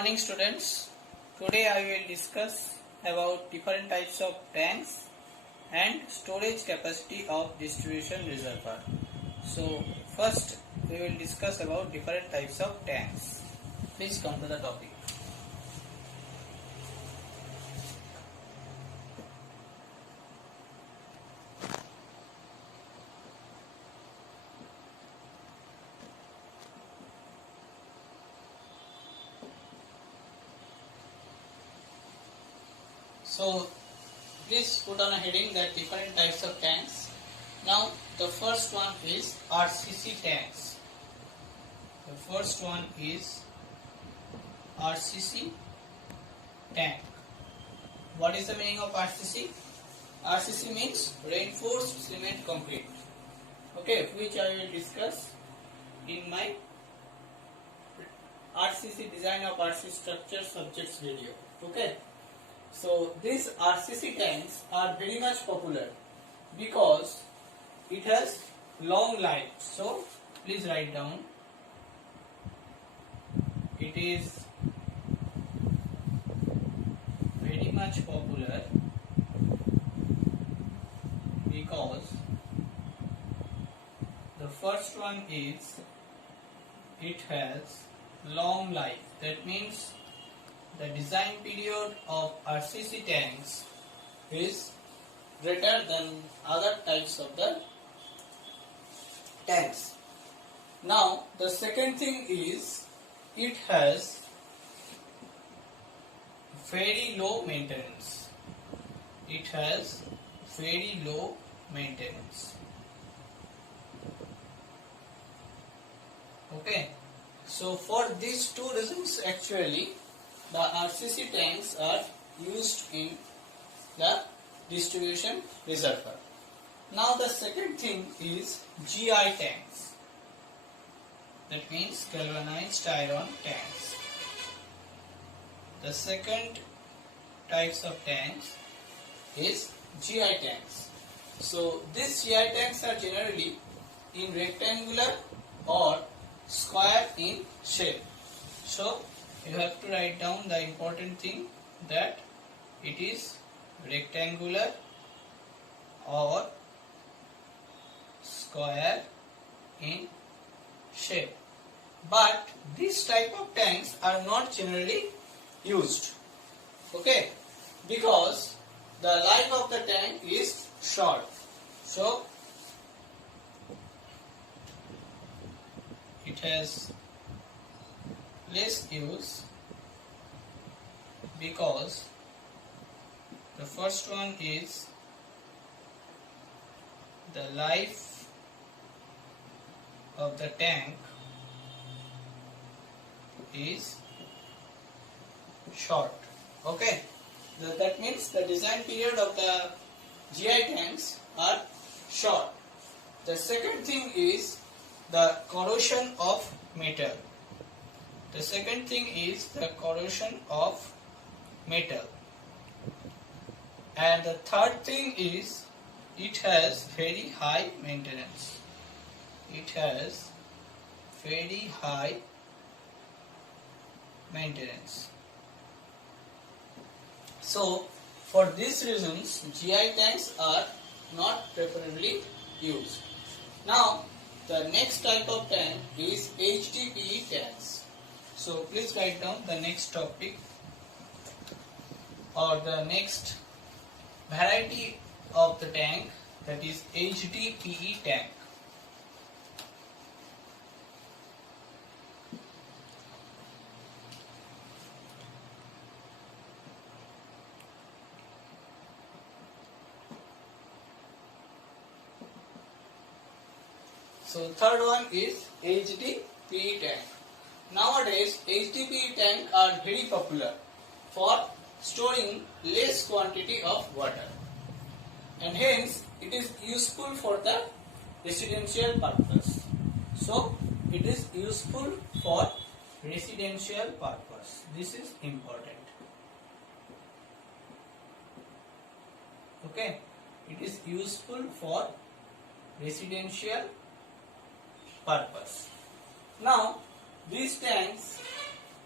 Morning students. Today I will discuss about different types of tanks and storage capacity of distribution reservoir. So first we will discuss about different types of tanks. Please come to the topic. So please put on a heading that different types of tanks. Now the first one is RCC tanks. The first one is RCC tank. What is the meaning of RCC? RCC means reinforced cement concrete. Okay, which I will discuss in my RCC design of RCC structure subjects video. Okay. So these RCC tanks are very much popular because it has long life. So please write down. It is very much popular because the first one is it has long life. That means the design period of RCC tanks is greater than other types of the tanks. Now the second thing is it has very low maintenance. It has very low maintenance. Okay. So for these two reasons actually the RCC tanks are used in the distribution reservoir. Now the second thing is GI tanks. That means galvanized iron tanks. The second types of tanks is GI tanks. So these GI tanks are generally in rectangular or square in shape. So you have to write down the important thing that it is rectangular or square in shape. But these type of tanks are not generally used. Okay, because the life of the tank is short. So it has less use because the first one is the life of the tank is short. Okay, that means the design period of the GI tanks are short. The second thing is the corrosion of metal. The second thing is the corrosion of metal. And the third thing is it has very high maintenance. It has very high maintenance. So for these reasons GI tanks are not preferably used. Now the next type of tank is HDPE tanks. So please write down the next topic or the next variety of the tank, that is HDPE tank. So third one is HDPE tank. Nowadays HDPE tank are very popular for storing less quantity of water and hence it is useful for the residential purpose. So it is useful for residential purpose. This is important. Okay, it is useful for residential purpose. Now these tanks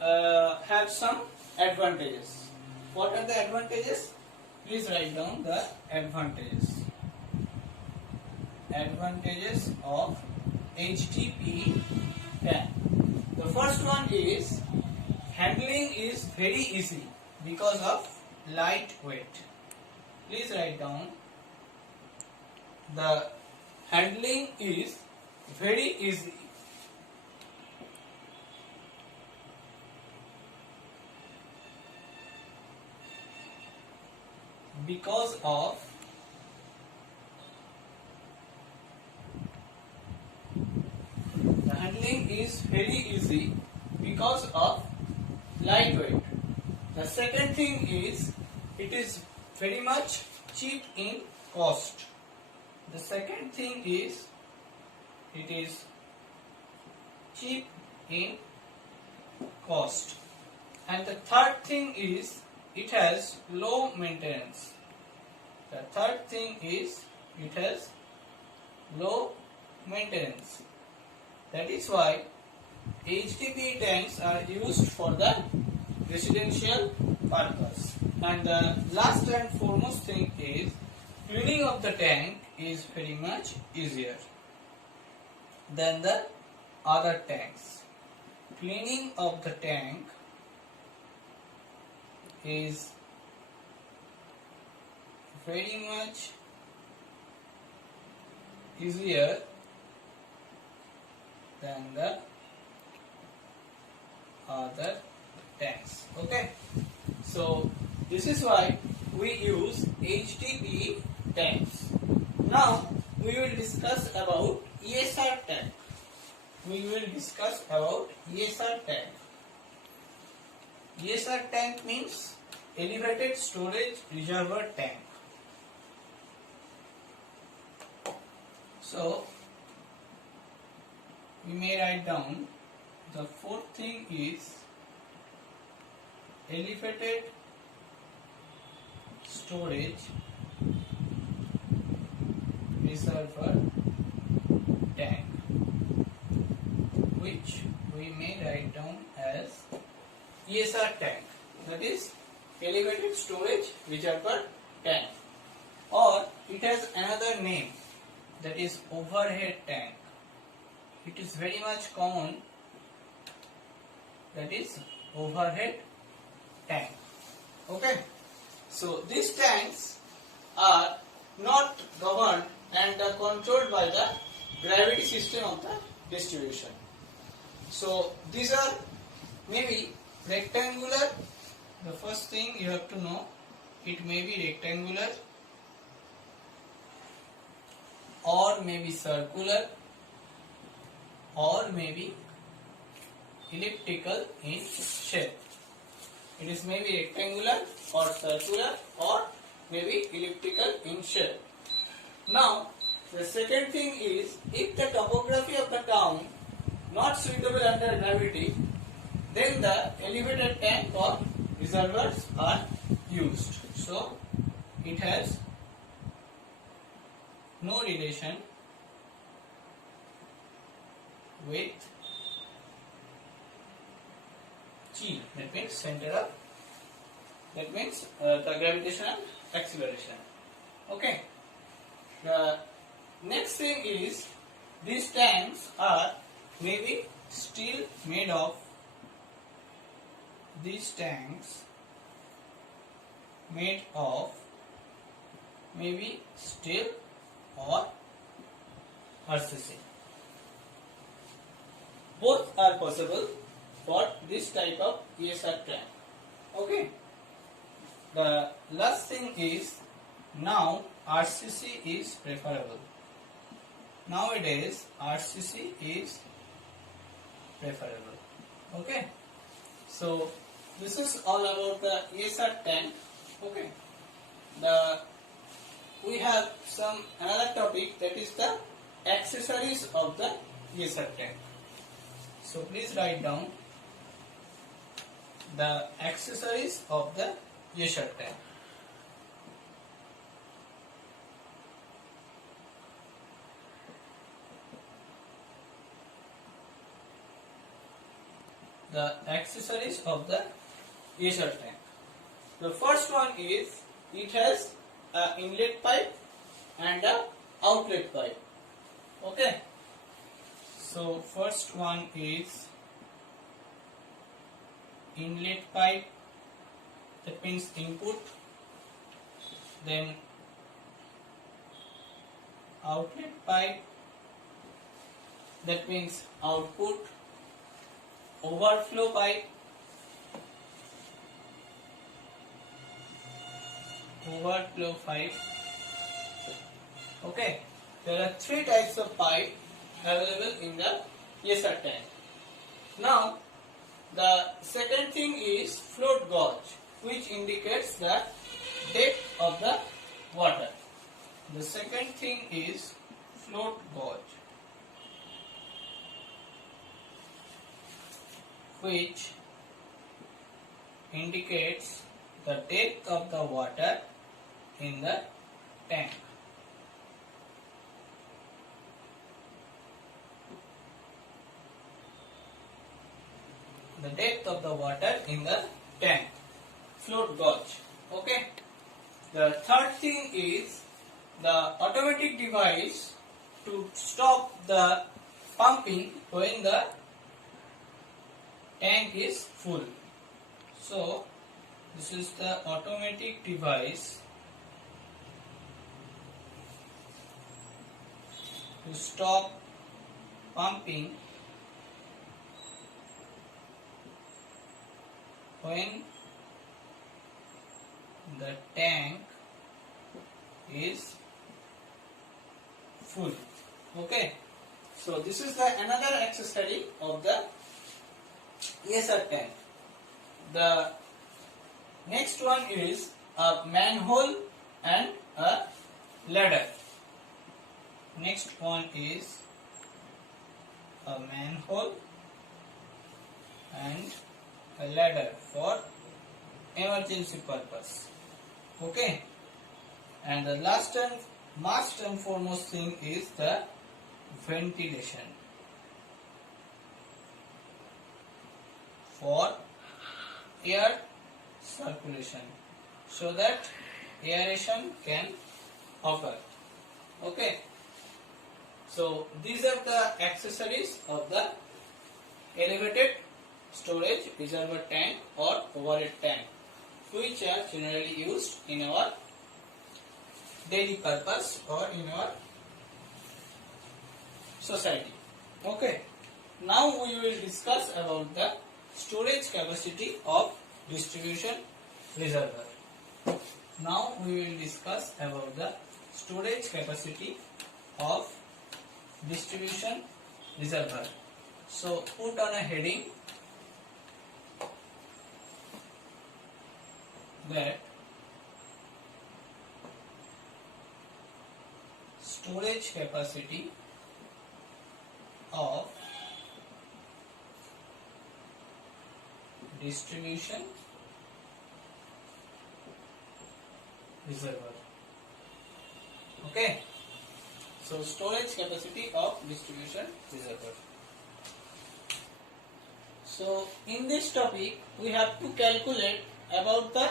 have some advantages. What are the advantages? Please write down the advantages. Advantages of HDPE tank. The first one is handling is very easy because of lightweight. Please write down the handling is very easy because of lightweight. The second thing is it is very much cheap in cost. The second thing is it is cheap in cost. And the third thing is it has low maintenance. The third thing is it has low maintenance. That is why HDPE tanks are used for the residential purpose. And the last and foremost thing is cleaning of the tank is very much easier than the other tanks. Cleaning of the tank is very much easier than the other tanks. Okay, so this is why we use HDPE tanks. Now we will discuss about ESR tank. We will discuss about ESR tank. ESR tank means elevated storage reservoir tank. So we may write down the fourth thing is elevated storage reservoir tank, which we may write down as ESR tank, that is elevated storage reservoir tank, or it has another name, that is overhead tank. It is very much common, that is overhead tank. Okay, so these tanks are not governed and controlled by the gravity system of the distribution. So these are maybe rectangular. The first thing you have to know, it may be rectangular or maybe circular or maybe elliptical in shape. It is maybe rectangular or circular or maybe elliptical in shape. Now the second thing is, if the topography of the town not suitable under gravity, then the elevated tank or reservoirs are used. So it has no relation with G, that means center of, that means the gravitational acceleration. Okay. The next thing is, these tanks are maybe steel made of, these tanks made of maybe steel or RCC. Both are possible for this type of ESR tank. Okay. The last thing is, now RCC is preferable. Nowadays RCC is preferable. Okay. So this is all about the ESR tank. Okay. We have some another topic, that is the accessories of the ESR tank. So please write down the accessories of the ESR tank. the accessories of the ESR tank. The first one is it has an inlet pipe and a outlet pipe. Okay. So first one is inlet pipe, that means input, then outlet pipe, that means output, overflow pipe, okay. There are three types of pipe available in the ESR tank. Now the second thing is float gauge, which indicates the depth of the water. The second thing is float gauge, which indicates the depth of the water in the tank. The depth of the water in the tank, float gauge. Okay. The third thing is the automatic device to stop the pumping when the tank is full. So this is the automatic device to stop pumping when the tank is full. Okay. So this is the another accessory of the ESR tank. The next one is a manhole and a ladder. Next one is a manhole and a ladder for emergency purpose. Okay. And the last and most and foremost thing is the ventilation for air circulation, so that aeration can occur. Okay. So these are the accessories of the elevated storage reservoir tank or overhead tank, which are generally used in our daily purpose or in our society. Okay. Now we will discuss about the storage capacity of distribution reservoir. Now we will discuss about the storage capacity of distribution reservoir. So put on a heading that storage capacity of distribution reservoir. Okay. So storage capacity of distribution reservoir. So in this topic we have to calculate about the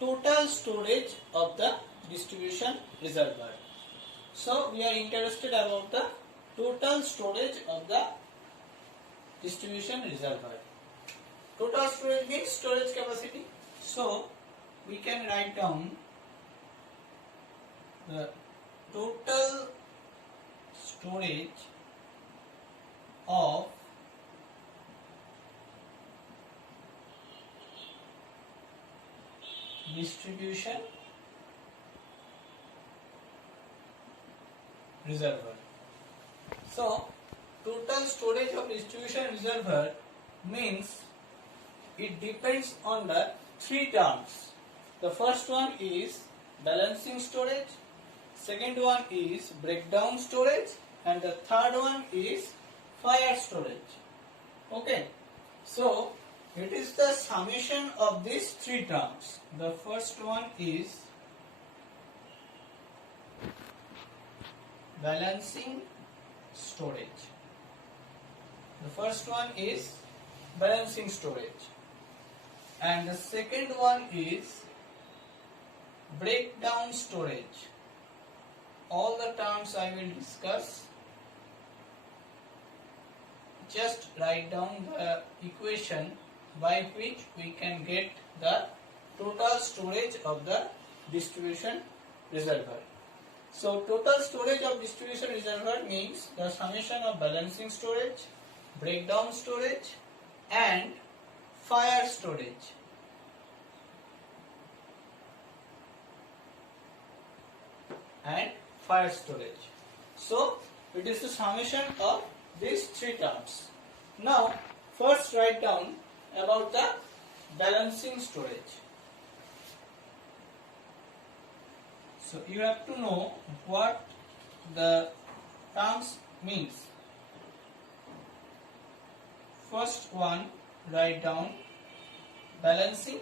total storage of the distribution reservoir. So we are interested about the total storage of the distribution reservoir. Total storage means storage capacity. So we can write down the total storage of distribution reservoir. So total storage of distribution reservoir means it depends on the three terms. The first one is balancing storage, second one is breakdown storage, and the third one is fire storage. Okay. So it is the summation of these three terms. The first one is balancing storage. The first one is balancing storage. And the second one is breakdown storage. All the terms I will discuss. Just write down the equation by which we can get the total storage of the distribution reservoir. So total storage of distribution reservoir means the summation of balancing storage, breakdown storage and fire storage. So it is the summation of these three terms. Now first write down about the balancing storage. So you have to know what the terms means. First one, write down balancing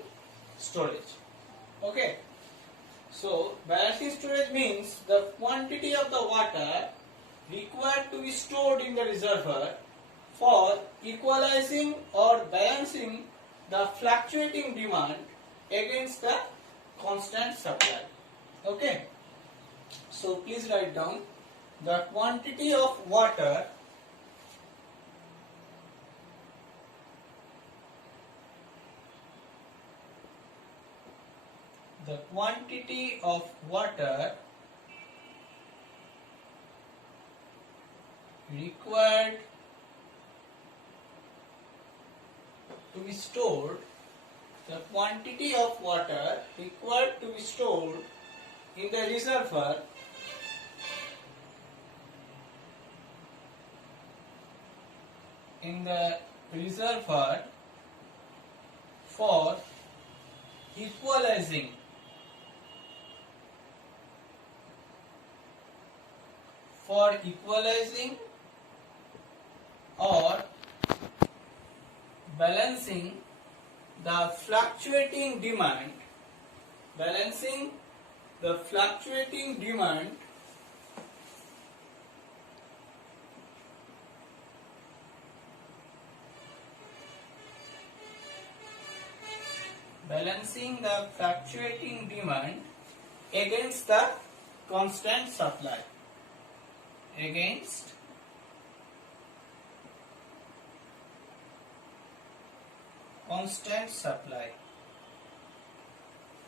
storage. Okay. So balancing storage means the quantity of the water required to be stored in the reservoir for equalizing or balancing the fluctuating demand against the constant supply. Okay. So please write down the quantity of water required to be stored in the reservoir for equalizing or balancing the fluctuating demand against the constant supply.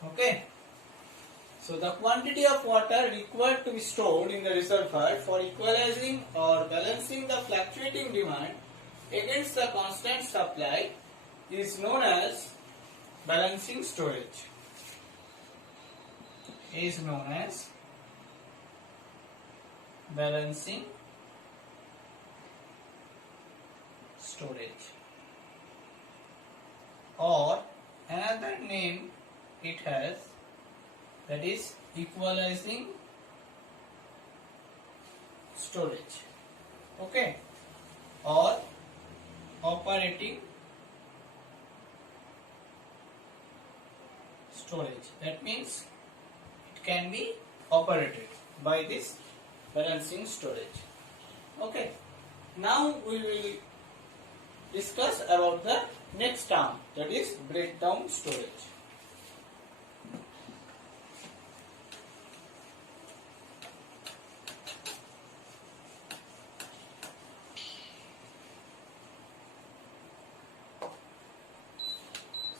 Okay. So the quantity of water required to be stored in the reservoir for equalizing or balancing the fluctuating demand against the constant supply is known as balancing storage. Or another name it has, that is equalizing storage. Okay. Or operating storage. That means it can be operated by this balancing storage. Okay. Now we will discuss about the next term, that is breakdown storage.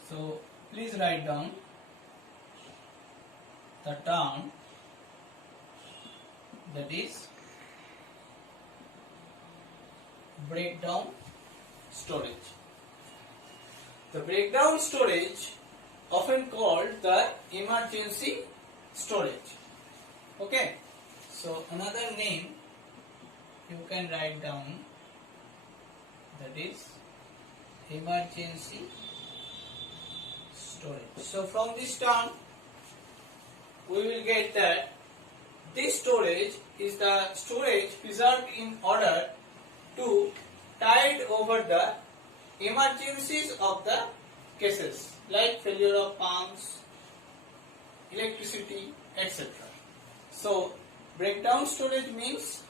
So please write down the term, that is breakdown storage. The breakdown storage, often called the emergency storage. Okay. So another name you can write down, that is emergency storage. So from this term we will get that this storage is the storage preserved in order to tide over the emergencies of the cases like failure of pumps, electricity, etc. So breakdown storage means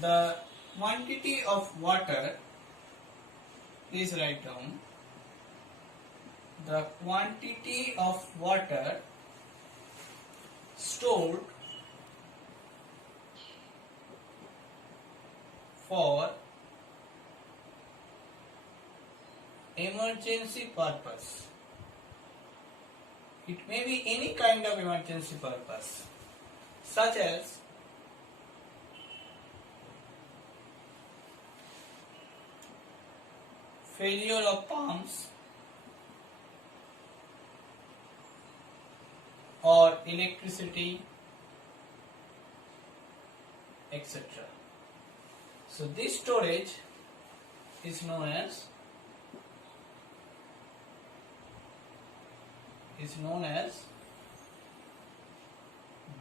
the quantity of water please write down the quantity of water stored for emergency purpose. It may be any kind of emergency purpose, such as failure of pumps or electricity, etc. So this storage is known as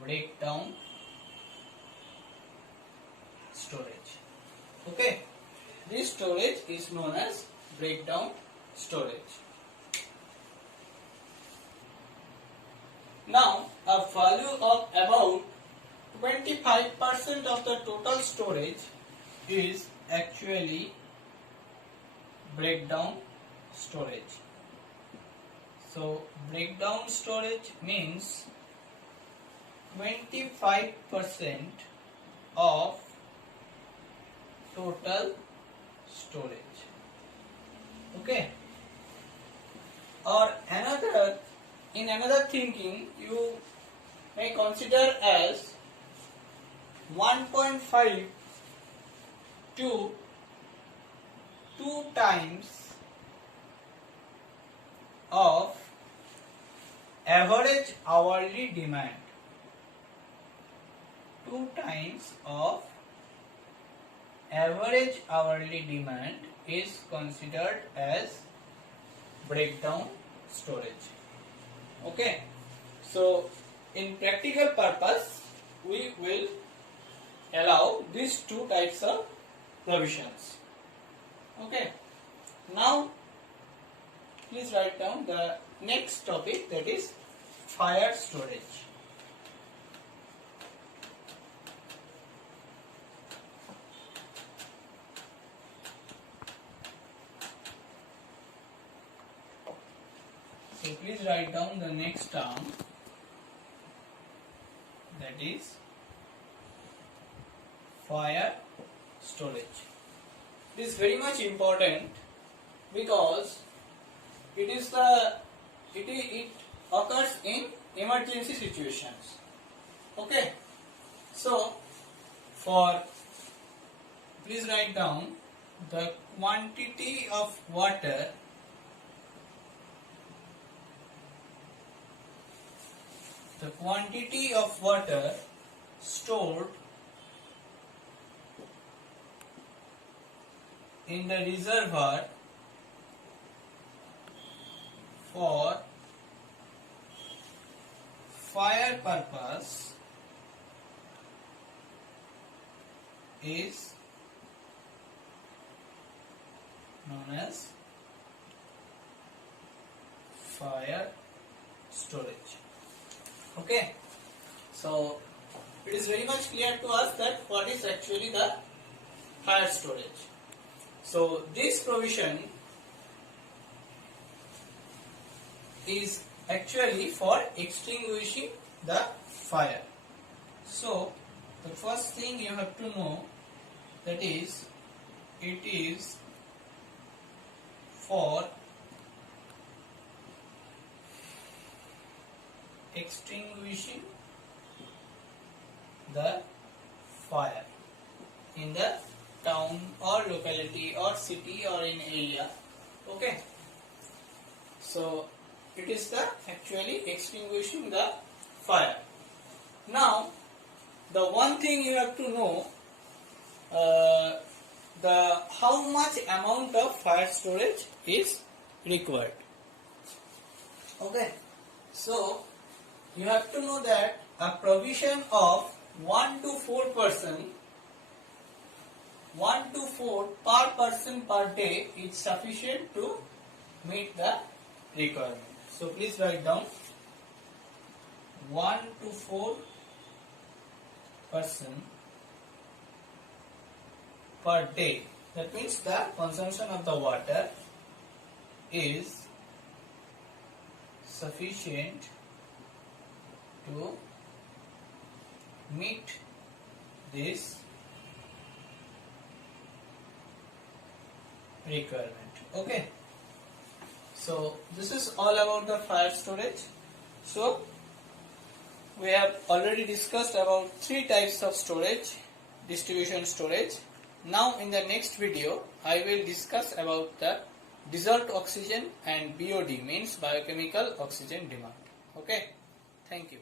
breakdown storage. Okay, this storage is known as breakdown storage. Now, a value of about 25% of the total storage is actually breakdown storage. So, breakdown storage means 25% of total storage. Okay. Or in another thinking, you may consider as 1.5 to 2 times of average hourly demand. 2 times of average hourly demand is considered as breakdown storage. Okay, so in practical purpose we will allow these 2 types of provisions. Okay, now please write down the next topic, that is fire storage. So please write down the next term, that is fire storage. It is very much important because it occurs in emergency situations. Okay, so please write down the quantity of water stored in the reservoir for fire purpose is known as fire storage. Okay, so it is very much clear to us that what is actually the fire storage. So this provision is actually for extinguishing the fire. So the first thing you have to know, that is, it is for extinguishing the fire in the town or locality or city or in area. Okay, so it is the actually extinguishing the fire. Now the one thing you have to know, the how much amount of fire storage is required. Okay, so you have to know that a provision of 1 to 4 per person per day is sufficient to meet the requirement. So please write down 1 to 4 person per day That means the consumption of the water is sufficient to meet this requirement. Okay, so this is all about the fire storage. So we have already discussed about 3 types of storage, distribution storage. Now in the next video I will discuss about the dissolved oxygen and BOD, means biochemical oxygen demand. Okay, thank you.